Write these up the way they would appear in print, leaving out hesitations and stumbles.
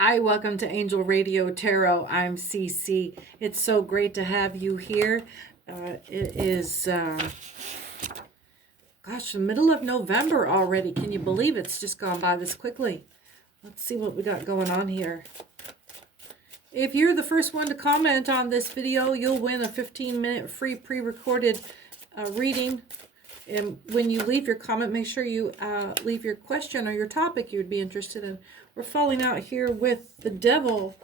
Hi, welcome to Angel Radio Tarot. I'm CC. It's so great to have you here. It is, gosh, the middle of November already. Can you believe it's just gone by this quickly? Let's see what we got going on here. If you're the first one to comment on this video, you'll win a 15-minute free pre-recorded reading. And when you leave your comment, make sure you leave your question or your topic you'd be interested in. We're falling out here with the devil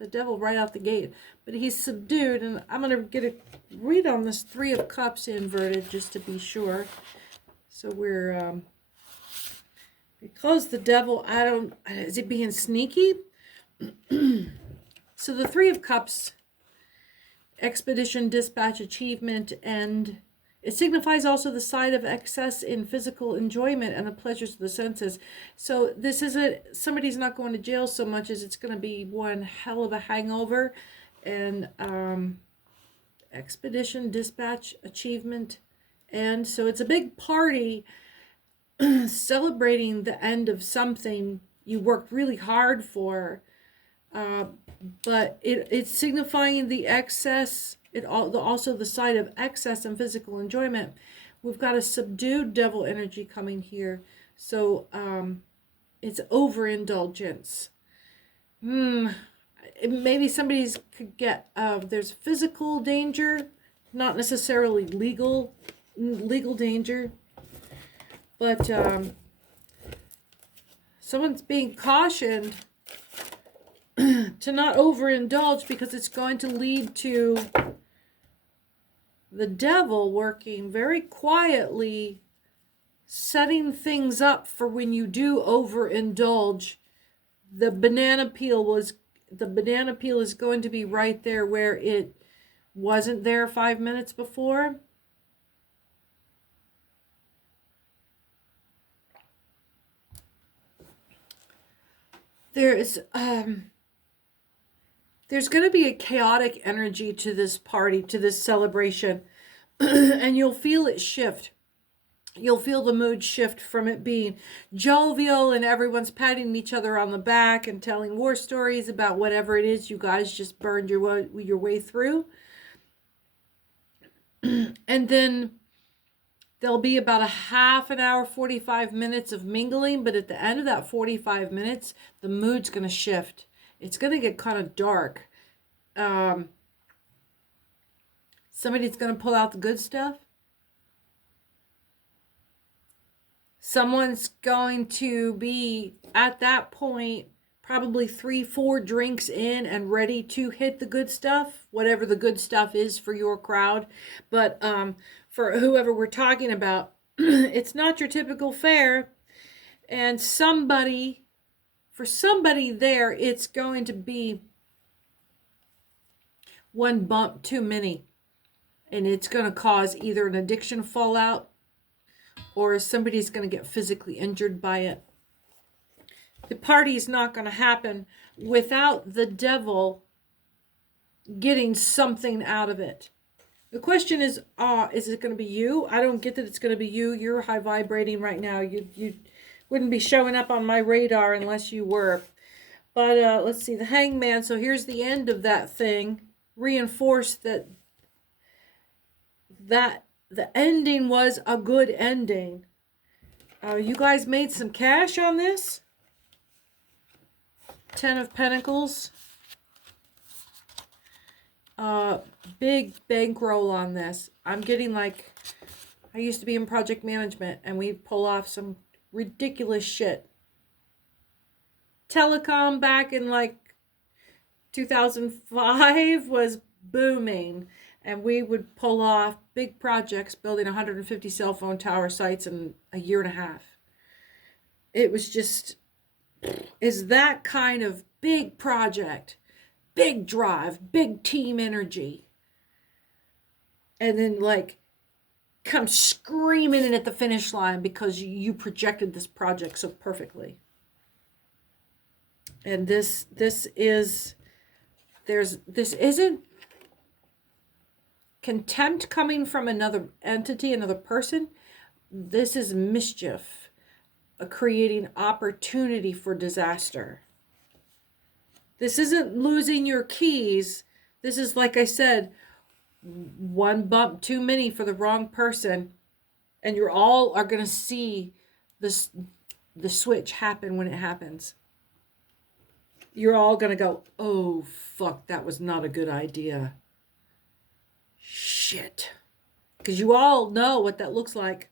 right out the gate. But he's subdued, and I'm going to get a read on this Three of Cups inverted just to be sure. So because the devil, is he being sneaky? So the Three of Cups, expedition, dispatch, achievement, and it signifies also the side of excess in physical enjoyment and the pleasures of the senses. So this isn't, somebody's not going to jail so much as it's going to be one hell of a hangover. And expedition, dispatch, achievement. And so it's a big party celebrating the end of something you worked really hard for. But it's signifying the excess. Also the side of excess and physical enjoyment. We've got a subdued devil energy coming here. So it's overindulgence. Maybe somebody's could get, there's physical danger, not necessarily legal danger. But someone's being cautioned to not overindulge because it's going to lead to the devil working very quietly, setting things up for when you do overindulge. The banana peel is going to be right there where it wasn't there 5 minutes before. There's going to be a chaotic energy to this party, to this celebration, and you'll feel it shift. You'll feel the mood shift from it being jovial and everyone's patting each other on the back and telling war stories about whatever it is you guys just burned your way through. And then there'll be about a half an hour, 45 minutes of mingling, but at the end of that 45 minutes, the mood's going to shift. It's going to get kind of dark. Somebody's going to pull out the good stuff. Someone's going to be, at that point, probably 3-4 drinks in and ready to hit the good stuff, whatever the good stuff is for your crowd. But for whoever we're talking about, it's not your typical fare. And for somebody there, it's going to be one bump too many. And it's going to cause either an addiction fallout or somebody's going to get physically injured by it. The party is not going to happen without the devil getting something out of it. The question is it going to be you? I don't get that it's going to be you. You're high vibrating right now. You wouldn't be showing up on my radar unless you were. But let's see, the Hangman. So here's the end of that thing. Reinforce that the ending was a good ending. You guys made some cash on this. 10 of Pentacles. Big bankroll on this. I'm getting like, I used to be in project management and we pull off some ridiculous shit. Telecom back in like 2005 was booming, and we would pull off big projects, building 150 cell phone tower sites in a year and a half. It was just, is that kind of big project, big drive, big team energy, and then like come screaming in at the finish line because you projected this project so perfectly. And this isn't contempt coming from another entity, another person. This is mischief, creating opportunity for disaster. This isn't losing your keys. This is, like I said, one bump too many for the wrong person. And you're all are going to see this, the switch happen when it happens. You're all going to go, oh, fuck, that was not a good idea. Shit. Because you all know what that looks like.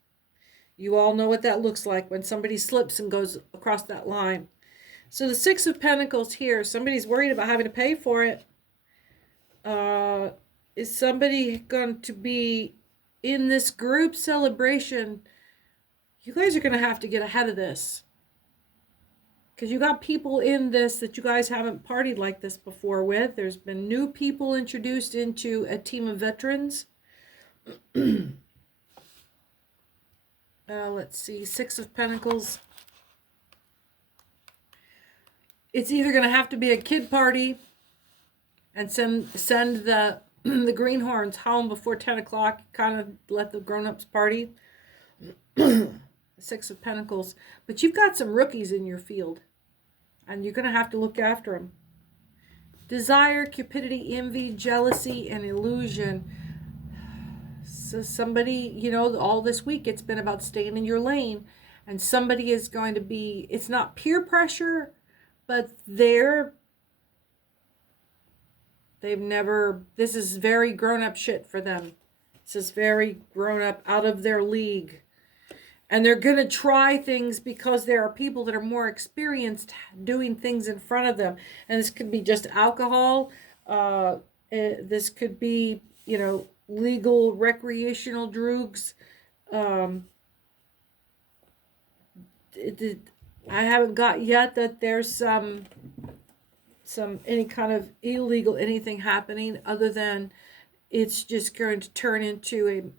You all know what that looks like when somebody slips and goes across that line. So the Six of Pentacles here, somebody's worried about having to pay for it. Is somebody going to be in this group celebration? You guys are going to have to get ahead of this. Because you got people in this that you guys haven't partied like this before with. There's been new people introduced into a team of veterans. Let's see, Six of Pentacles. It's either going to have to be a kid party and send the the greenhorns home before 10 o'clock, kind of let the grown-ups party. Six of Pentacles. But you've got some rookies in your field, and you're going to have to look after them. Desire, cupidity, envy, jealousy, and illusion. So somebody, you know, all this week it's been about staying in your lane, and somebody is going to be, it's not peer pressure, but they've never, this is very grown-up shit for them. This is very grown-up, out of their league. And they're going to try things because there are people that are more experienced doing things in front of them. And this could be just alcohol. This could be, you know, legal recreational drugs. I haven't got yet that there's some any kind of illegal anything happening, other than it's just going to turn into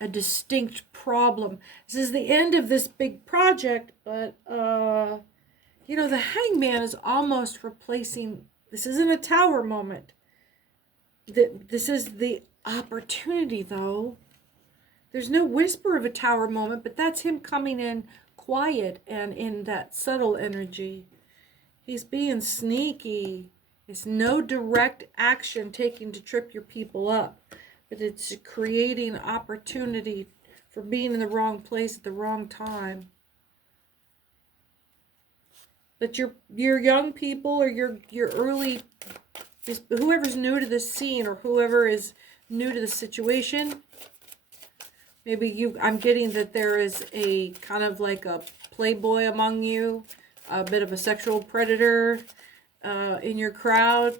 a distinct problem. This is the end of this big project, but you know, the Hangman is almost replacing, this isn't a tower moment. This is the opportunity, though. There's no whisper of a tower moment, but that's him coming in quiet and in that subtle energy. He's being sneaky. It's no direct action taking to trip your people up, but it's creating opportunity for being in the wrong place at the wrong time. But your young people, or your early, whoever's new to this scene, or whoever is new to the situation, maybe I'm getting that there is a kind of like a playboy among you, a bit of a sexual predator in your crowd,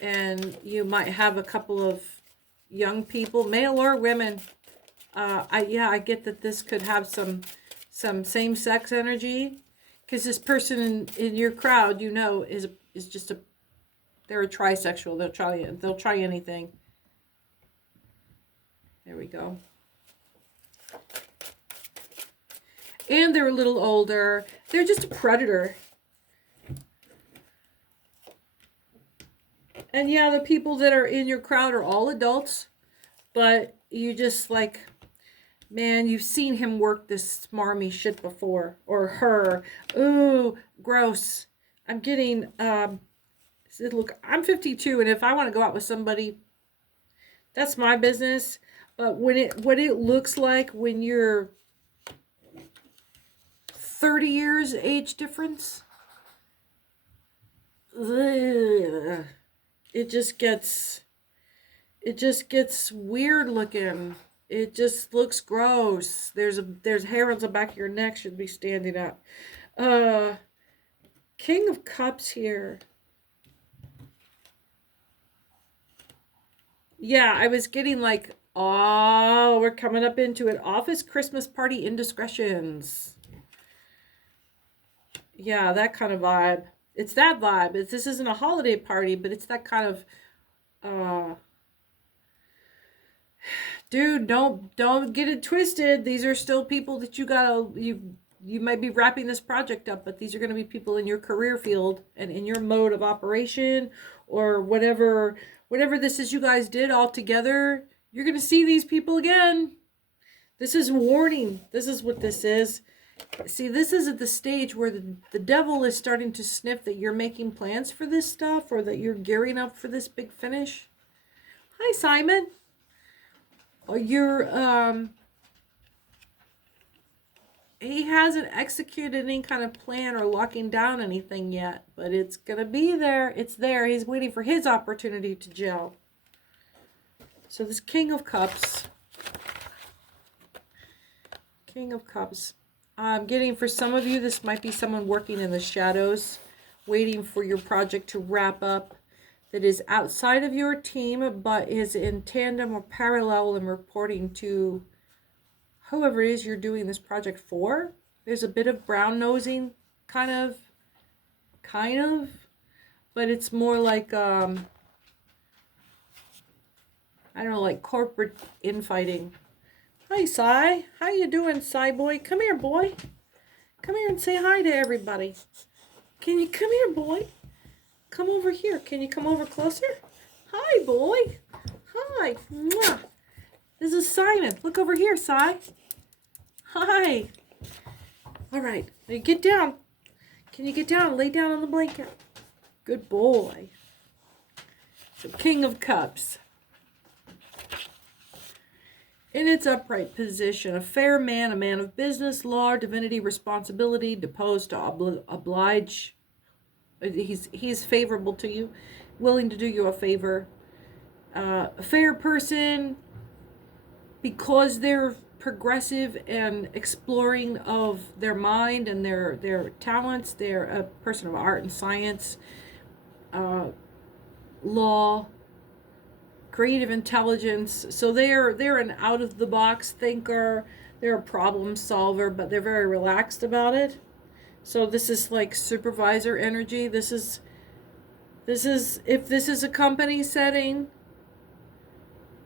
and you might have a couple of young people, male or women. I get that this could have some same-sex energy, because this person in your crowd, you know, is just they're a trisexual. They'll try anything. There we go. And they're a little older. They're just a predator. And yeah, the people that are in your crowd are all adults, but you just like, man, you've seen him work this smarmy shit before, or her. Ooh, gross. I'm getting, look, I'm 52, and if I want to go out with somebody, that's my business. But what it looks like when you're 30 years age difference, ugh, it just gets weird looking. It just looks gross. There's hair on the back of your neck should be standing up. King of Cups here. Yeah, I was getting like, oh, we're coming up into it. Office Christmas party indiscretions. Yeah, that kind of vibe. It's that vibe. This isn't a holiday party, but it's that kind of, dude, don't get it twisted. These are still people that you might be wrapping this project up, but these are going to be people in your career field and in your mode of operation, or whatever this is you guys did all together. You're going to see these people again. This is warning. This is what this is. See, this is at the stage where the devil is starting to sniff that you're making plans for this stuff, or that you're gearing up for this big finish. Hi, Simon. Or you're, he hasn't executed any kind of plan or locking down anything yet, but it's going to be there. It's there. He's waiting for his opportunity to gel. So this King of Cups. King of Cups. I'm getting, for some of you, this might be someone working in the shadows, waiting for your project to wrap up, that is outside of your team, but is in tandem or parallel and reporting to whoever it is you're doing this project for. There's a bit of brown nosing, kind of, but it's more like, I don't know, like corporate infighting. Hi, Cy. How you doing, Cy boy? Come here, boy. Come here and say hi to everybody. Can you come here, boy? Come over here. Can you come over closer? Hi, boy. Hi. Mwah. This is Simon. Look over here, Cy. Hi. All right. Now get down. Can you get down? Lay down on the blanket. Good boy. So, King of Cups. In its upright position, a fair man, a man of business, law, divinity, responsibility, deposed to oblige. He's favorable to you, willing to do you a favor. A fair person, because they're progressive and exploring of their mind and their talents. They're a person of art and science, law, creative intelligence. So they're an out of the box thinker. They're a problem solver, but they're very relaxed about it. So this is like supervisor energy. This is if this is a company setting,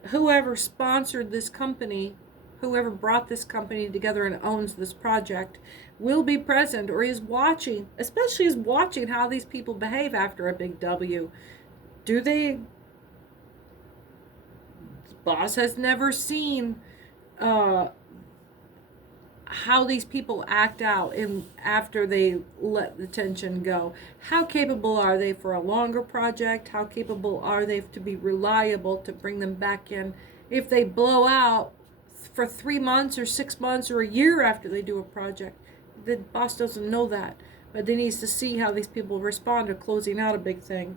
whoever sponsored this company, whoever brought this company together and owns this project, will be present or is watching, especially is watching how these people behave after a big W. Do they, the boss has never seen how these people act out in after they let the tension go. How capable are they for a longer project? How capable are they to be reliable to bring them back in if they blow out for 3 months or 6 months or a year after they do a project? The boss doesn't know that, but they needs to see how these people respond to closing out a big thing.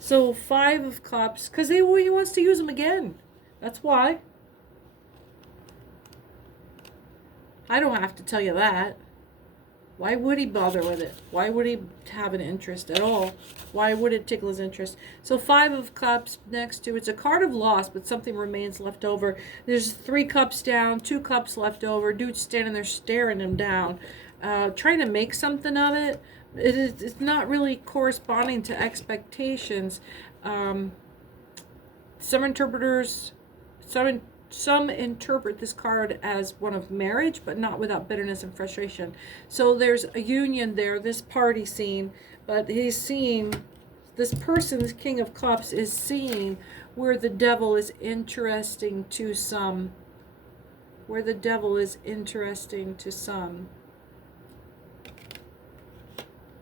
So 5 of Cups, because he wants to use them again. That's why. I don't have to tell you that. Why would he bother with it? Why would he have an interest at all? Why would it tickle his interest? So 5 of Cups next to, it's a card of loss, but something remains left over. There's 3 cups down, 2 cups left over. Dude's standing there staring him down, trying to make something of it. It's not really corresponding to expectations. Some interpreters, some interpret this card as one of marriage, but not without bitterness and frustration. So there's a union there, this party scene, but he's seeing, this person, this King of Cups, is seeing where the devil is interesting to some. Where the devil is interesting to some.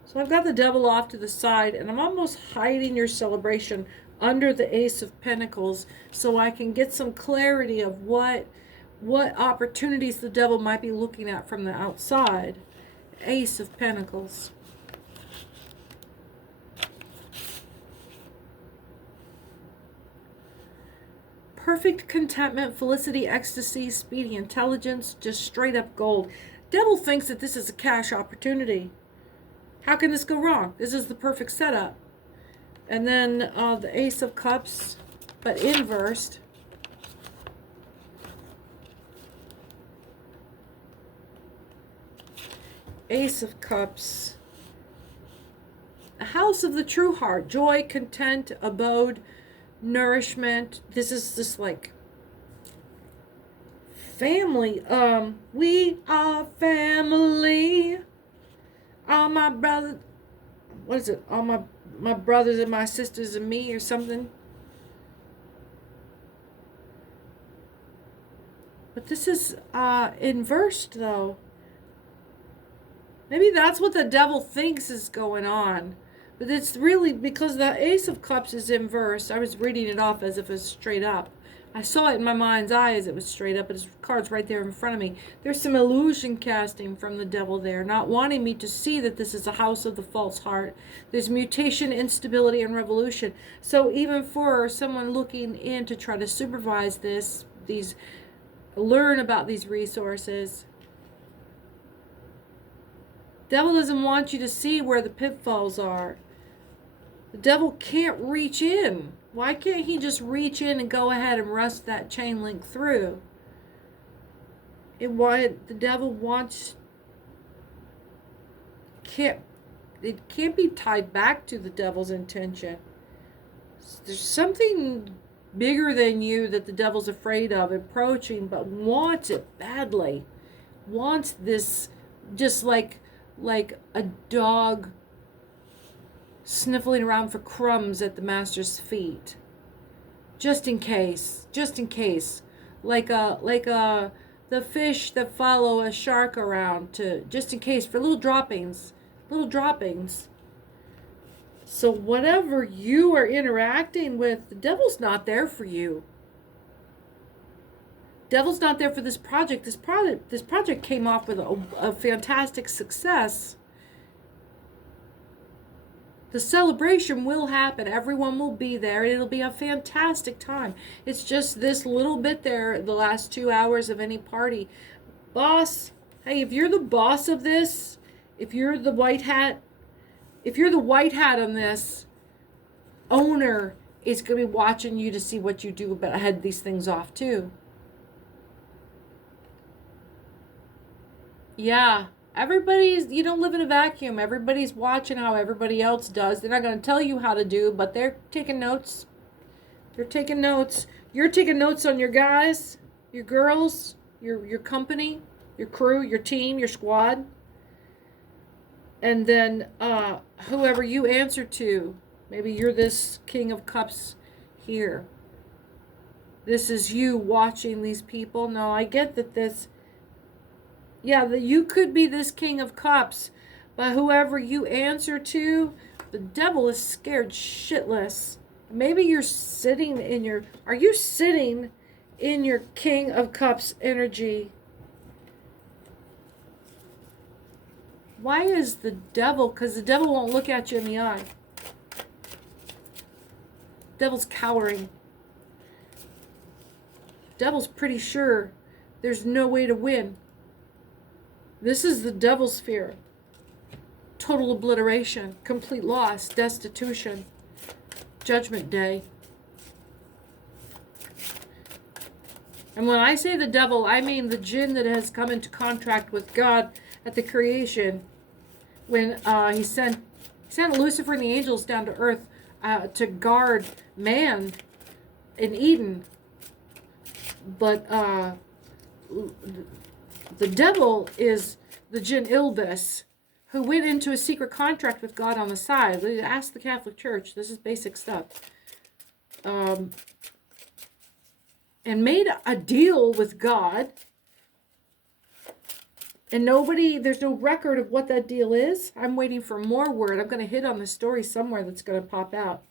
So I've got the devil off to the side, and I'm almost hiding your celebration under the Ace of Pentacles so I can get some clarity of what opportunities the devil might be looking at from the outside. Ace of Pentacles. Perfect contentment, felicity, ecstasy, speedy intelligence, just straight up gold. Devil thinks that this is a cash opportunity. How can this go wrong? This is the perfect setup. And then the Ace of Cups, but inversed. Ace of Cups. A house of the true heart. Joy, content, abode, nourishment. This is just like family. We are family. All my brothers. What is it? All my brothers and my sisters and me, or something. But this is inversed though. Maybe that's what the devil thinks is going on. But it's really because the Ace of Cups is inverse. I was reading it off as if it was straight up. I saw it in my mind's eye as it was straight up, but his card's right there in front of me. There's some illusion casting from the devil there, not wanting me to see that this is a house of the false heart. There's mutation, instability, and revolution. So even for someone looking in to try to supervise learn about these resources, devil doesn't want you to see where the pitfalls are. The devil can't reach in. Why can't he just reach in and go ahead and rust that chain link through? The devil wants, it can't be tied back to the devil's intention. There's something bigger than you that the devil's afraid of approaching, but wants it badly. Wants this, just like a dog sniffling around for crumbs at the master's feet, just in case, like the fish that follow a shark around, to just in case, for little droppings. So whatever you are interacting with, the devil's not there for you. Devil's not there for this project. This project came off with a fantastic success. The celebration will happen. Everyone will be there. It'll be a fantastic time. It's just this little bit there, the last 2 hours of any party. Boss, hey, if you're the boss of this, if you're the white hat on this, owner is going to be watching you to see what you do about head these things off too. Yeah. You don't live in a vacuum. Everybody's watching how everybody else does. They're not going to tell you how to do, but they're taking notes. You're taking notes on your guys, your girls, your company, your crew, your team, your squad. And then whoever you answer to, maybe you're this King of Cups here. This is you watching these people. No, I get that you could be this King of Cups, but whoever you answer to, the devil is scared shitless. Maybe you're sitting in your King of Cups energy? Why is the devil? Because the devil won't look at you in the eye. Devil's cowering. Devil's pretty sure there's no way to win. This is the devil's fear. Total obliteration, complete loss, destitution, judgment day. And when I say the devil, I mean the jinn that has come into contract with God at the creation, when he sent Lucifer and the angels down to earth to guard man in Eden. But the devil is the jinn Ilbis, who went into a secret contract with God on the side. Ask the Catholic Church. This is basic stuff. And made a deal with God. And there's no record of what that deal is. I'm waiting for more word. I'm going to hit on the story somewhere that's going to pop out.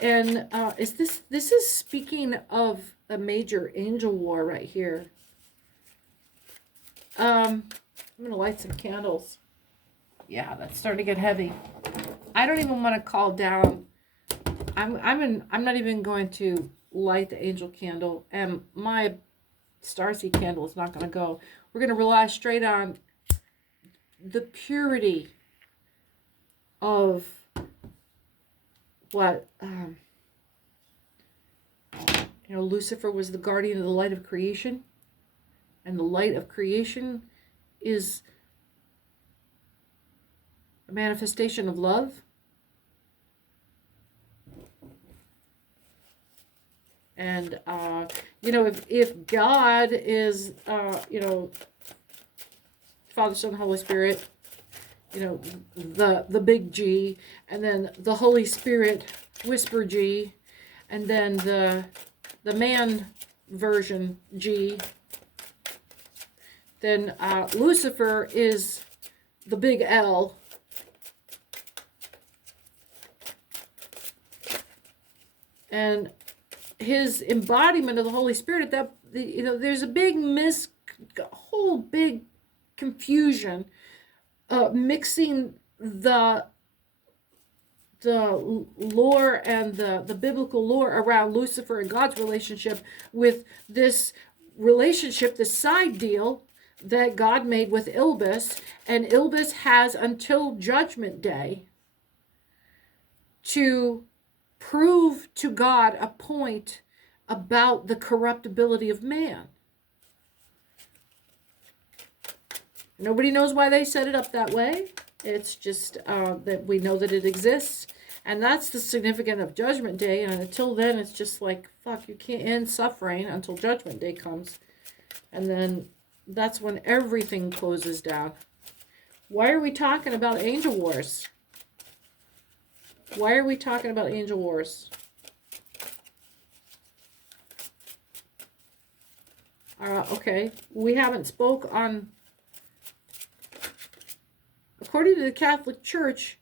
And this is speaking of a major angel war right here. I'm going to light some candles. Yeah, that's starting to get heavy. I don't even want to call down. I'm not even going to light the angel candle, and my starseed candle is not going to go. We're going to rely straight on the purity of what Lucifer was the guardian of the light of creation. And the light of creation is a manifestation of love. And, if God is, Father, Son, Holy Spirit, the big G, and then the Holy Spirit, whisper G, and then the man version G, then Lucifer is the big L. And his embodiment of the Holy Spirit, there's a whole big confusion, mixing the lore and the biblical lore around Lucifer and God's relationship with this relationship, the side deal that God made with Ilbis. And Ilbis has until Judgment Day to prove to God a point about the corruptibility of man. Nobody knows why they set it up that way. It's just that we know that it exists. And that's the significance of Judgment Day. And until then, it's just like, fuck, you can't end suffering until Judgment Day comes. And then that's when everything closes down. Why are we talking about angel wars? Why are we talking about angel wars? Okay, we haven't spoke on... According to the Catholic Church,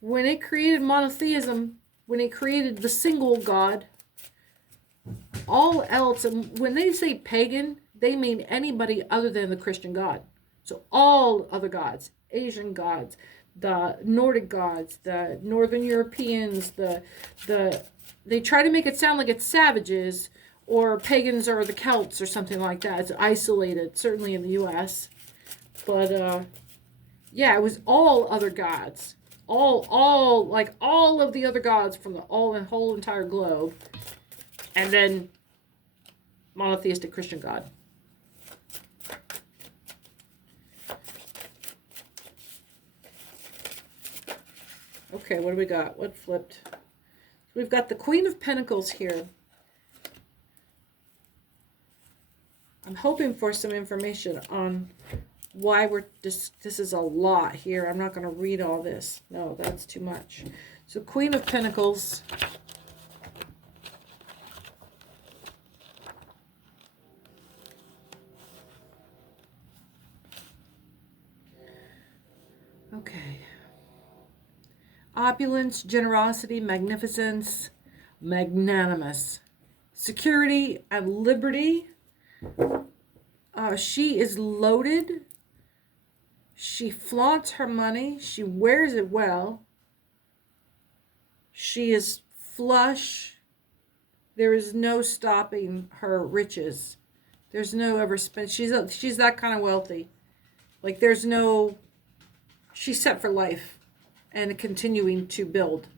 when it created monotheism, when it created the single God, all else, and when they say pagan, they mean anybody other than the Christian God. So all other gods, Asian gods, the Nordic gods, the Northern Europeans, they try to make it sound like it's savages or pagans or the Celts or something like that. It's isolated, certainly in the U.S. But yeah, it was all other gods, all of the other gods from the whole entire globe, and then monotheistic Christian God. Okay, what do we got? What flipped? We've got the Queen of Pentacles here. I'm hoping for some information on why this is a lot here. I'm not going to read all this. No, that's too much. So Queen of Pentacles. Okay. Opulence, generosity, magnificence, magnanimous, security, and liberty. She is loaded. She flaunts her money. She wears it well. She is flush. There is no stopping her riches. There's no ever spend. She's that kind of wealthy. Like there's no. She's set for life, and continuing to build,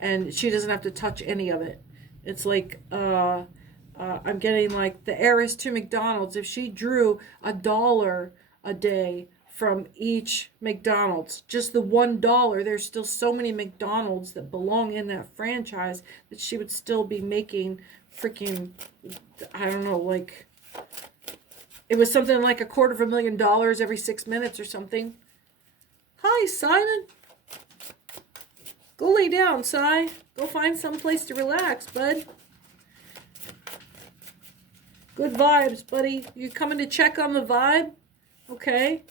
and she doesn't have to touch any of it. It's like I'm getting like the heiress to McDonald's. If she drew $1 a day from each McDonald's, just the $1, there's still so many McDonald's that belong in that franchise that she would still be making freaking, I don't know, like it was something like $250,000 every 6 minutes or something. Hi, Simon. Go lay down, Si. Go find some place to relax, bud. Good vibes, buddy. You coming to check on the vibe? Okay.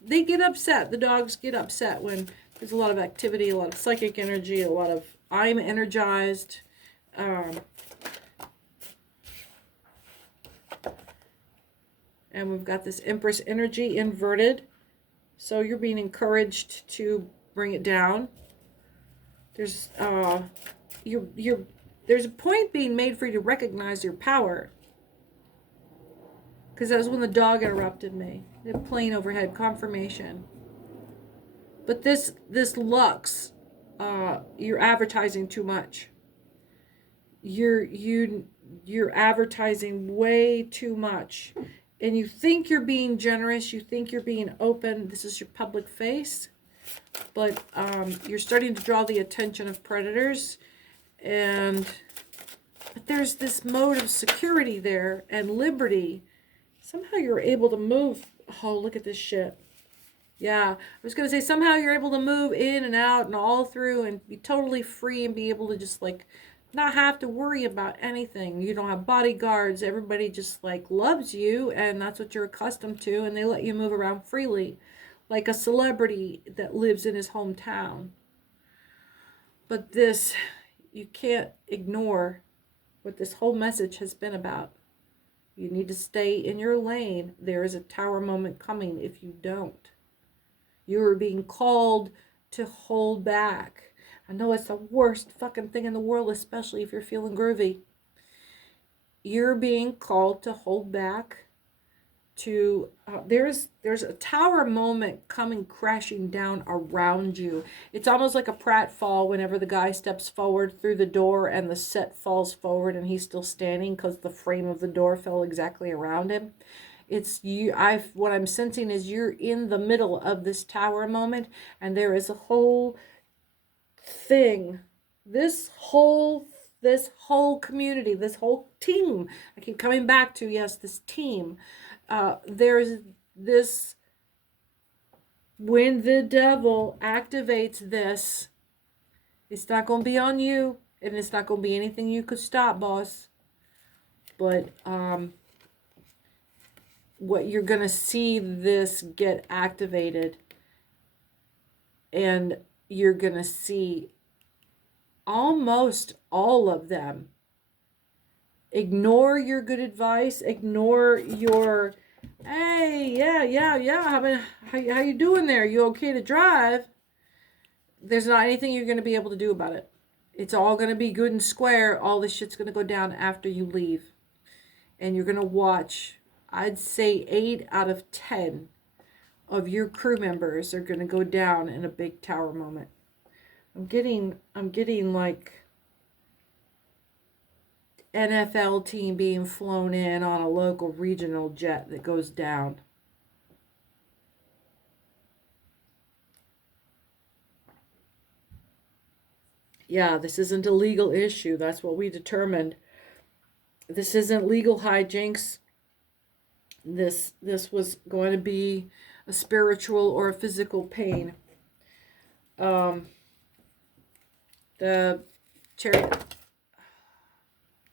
They get upset. The dogs get upset when there's a lot of activity, a lot of psychic energy, a lot of I'm energized. And we've got this Empress energy inverted. So you're being encouraged to bring it down. There's there's a point being made for you to recognize your power. Because that was when the dog interrupted me. The plane overhead, confirmation. But this Lux, you're advertising too much. You're advertising way too much. And you think you're being generous, you think you're being open. This is your public face. But you're starting to draw the attention of predators. But there's this mode of security there and liberty. Somehow you're able to move. Oh, look at this shit. Yeah, I was going to say somehow you're able to move in and out and all through and be totally free and be able to just like Not have to worry about anything. You don't have bodyguards. Everybody just like loves you, and that's what you're accustomed to, and they let you move around freely like a celebrity that lives in his hometown. But this, you can't ignore what this whole message has been about. You need to stay in your lane. There is a tower moment coming if you don't. You are being called to hold back. I know it's the worst fucking thing in the world, especially if you're feeling groovy. You're being called to hold back. To there's a tower moment coming crashing down around you. It's almost like a pratfall whenever the guy steps forward through the door and the set falls forward and he's still standing because the frame of the door fell exactly around him. It's you. What I'm sensing is you're in the middle of this tower moment, and there is a whole thing, this whole community, this whole team. I keep coming back to, yes, this team. There's this, when the devil activates this, it's not going to be on you, and it's not going to be anything you could stop, boss. But what you're going to see this get activated, and you're going to see almost all of them ignore your good advice, ignore your, hey, yeah, how you doing there? You okay to drive? There's not anything you're going to be able to do about it. It's all going to be good and square. All this shit's going to go down after you leave. And you're going to watch, I'd say 8 out of 10 of your crew members are going to go down in a big tower moment. I'm getting like NFL team being flown in on a local regional jet that goes down. Yeah, this isn't a legal issue. That's what we determined. This isn't legal hijinks. This was going to be a spiritual or a physical pain. The chariot.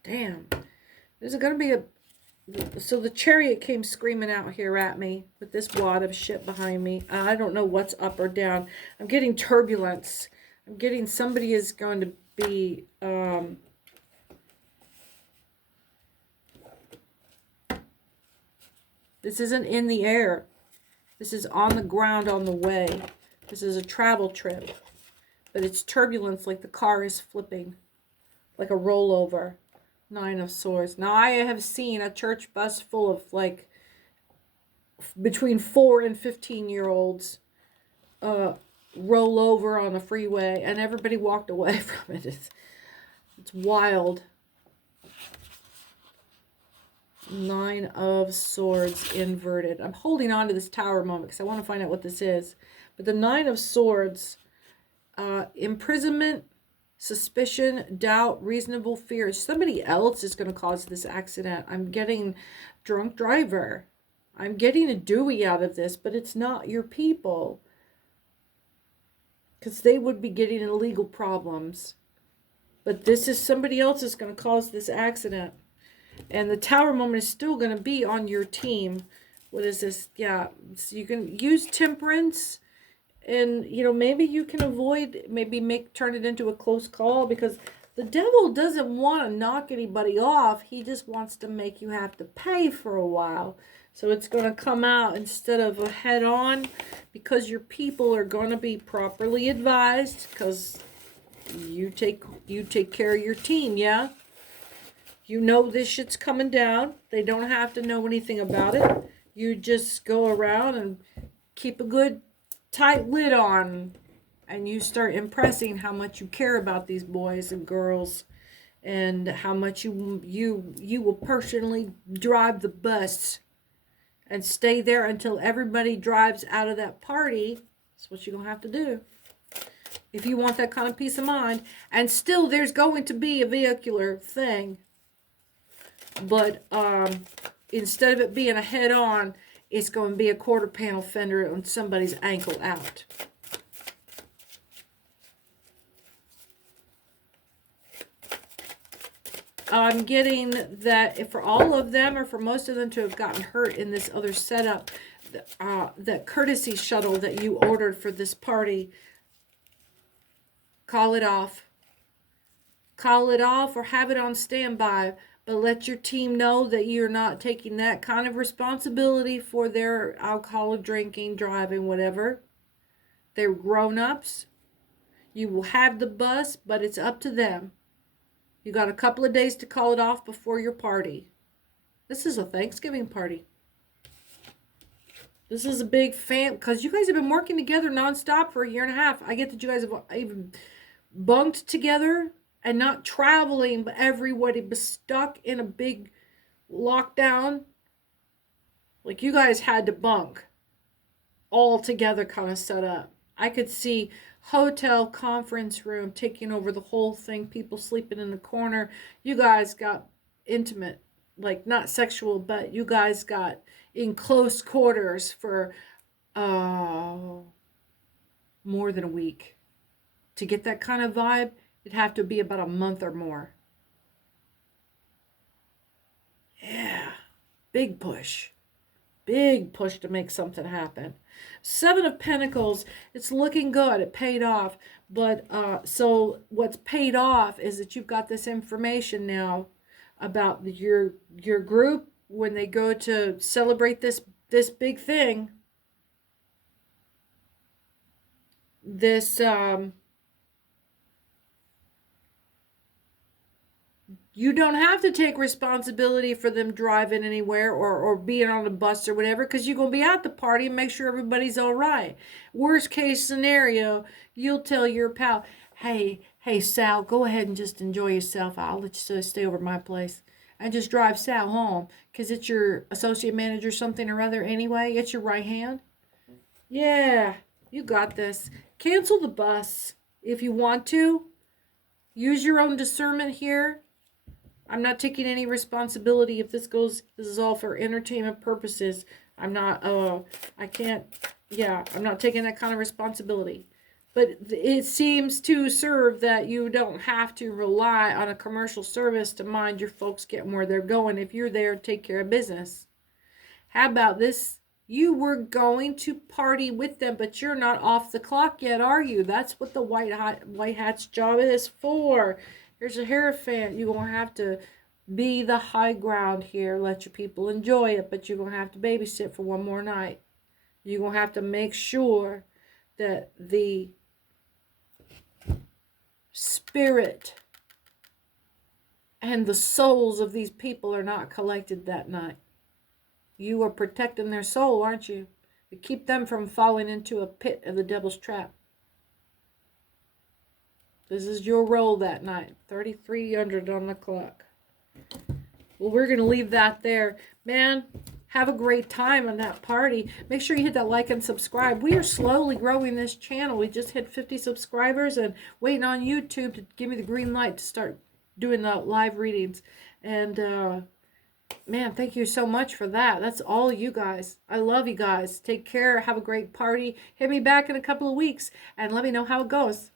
Damn. There's going to be a... So the chariot came screaming out here at me with this wad of shit behind me. I don't know what's up or down. I'm getting turbulence. I'm getting somebody is going to be... This isn't in the air. This is on the ground on the way. This is a travel trip. But it's turbulence, like the car is flipping. Like a rollover. 9 of Swords. Now I have seen a church bus full of like between 4 and 15-year-olds roll over on the freeway, and everybody walked away from it. It's wild. 9 of Swords inverted. I'm holding on to this tower moment because I want to find out what this is. But the 9 of Swords, imprisonment, suspicion, doubt, reasonable fears. Somebody else is going to cause this accident. I'm getting drunk driver. I'm getting a Dewey out of this, but it's not your people. Because they would be getting in legal problems. But this is somebody else is going to cause this accident. And the tower moment is still going to be on your team. What is this? Yeah, so you can use temperance. And, you know, maybe you can avoid, turn it into a close call, because the devil doesn't want to knock anybody off. He just wants to make you have to pay for a while. So it's going to come out instead of a head on, because your people are going to be properly advised, because you take care of your team, yeah? You know this shit's coming down. They don't have to know anything about it. You just go around and keep a good tight lid on, and you start impressing how much you care about these boys and girls, and how much you will personally drive the bus and stay there until everybody drives out of that party. That's what you're gonna have to do if you want that kind of peace of mind. And still, there's going to be a vehicular thing, but instead of it being a head-on, it's going to be a quarter panel fender on somebody's ankle out. I'm getting that if for all of them or for most of them to have gotten hurt in this other setup, that courtesy shuttle that you ordered for this party, call it off. Call it off or have it on standby, but let your team know that you're not taking that kind of responsibility for their alcohol drinking, driving, whatever. They're grown-ups. You will have the bus, but it's up to them. You got a couple of days to call it off before your party. This is a Thanksgiving party. This is a big fan, because you guys have been working together nonstop for a year and a half. I get that you guys have even bunked together and not traveling, but everybody was stuck in a big lockdown. Like you guys had to bunk all together kind of set up. I could see hotel conference room taking over the whole thing, people sleeping in the corner. You guys got intimate, like not sexual, but you guys got in close quarters for more than a week. To get that kind of vibe, it'd have to be about a month or more. Yeah, big push. Big push to make something happen. 7 of Pentacles, it's looking good. It paid off. But so what's paid off is that you've got this information now about your group when they go to celebrate this big thing. This you don't have to take responsibility for them driving anywhere or being on the bus or whatever, because you're going to be at the party and make sure everybody's all right. Worst case scenario, you'll tell your pal, hey, Sal, go ahead and just enjoy yourself. I'll let you stay over at my place. And just drive Sal home, because it's your associate manager something or other anyway. It's your right hand. Yeah, you got this. Cancel the bus if you want to. Use your own discernment here. I'm not taking any responsibility if this is all for entertainment purposes. I'm not taking that kind of responsibility. But it seems to serve that you don't have to rely on a commercial service to mind your folks getting where they're going. If you're there, take care of business. How about this? You were going to party with them, but you're not off the clock yet, are you? That's what the white hat's job is for. Here's a Hierophant. You're going to have to be the high ground here. Let your people enjoy it, but you're going to have to babysit for one more night. You're going to have to make sure that the spirit and the souls of these people are not collected that night. You are protecting their soul, aren't you? To keep them from falling into a pit of the devil's trap. This is your role that night. 3,300 on the clock. Well, we're going to leave that there. Man, have a great time on that party. Make sure you hit that like and subscribe. We are slowly growing this channel. We just hit 50 subscribers and waiting on YouTube to give me the green light to start doing the live readings. And, man, thank you so much for that. That's all you guys. I love you guys. Take care. Have a great party. Hit me back in a couple of weeks and let me know how it goes.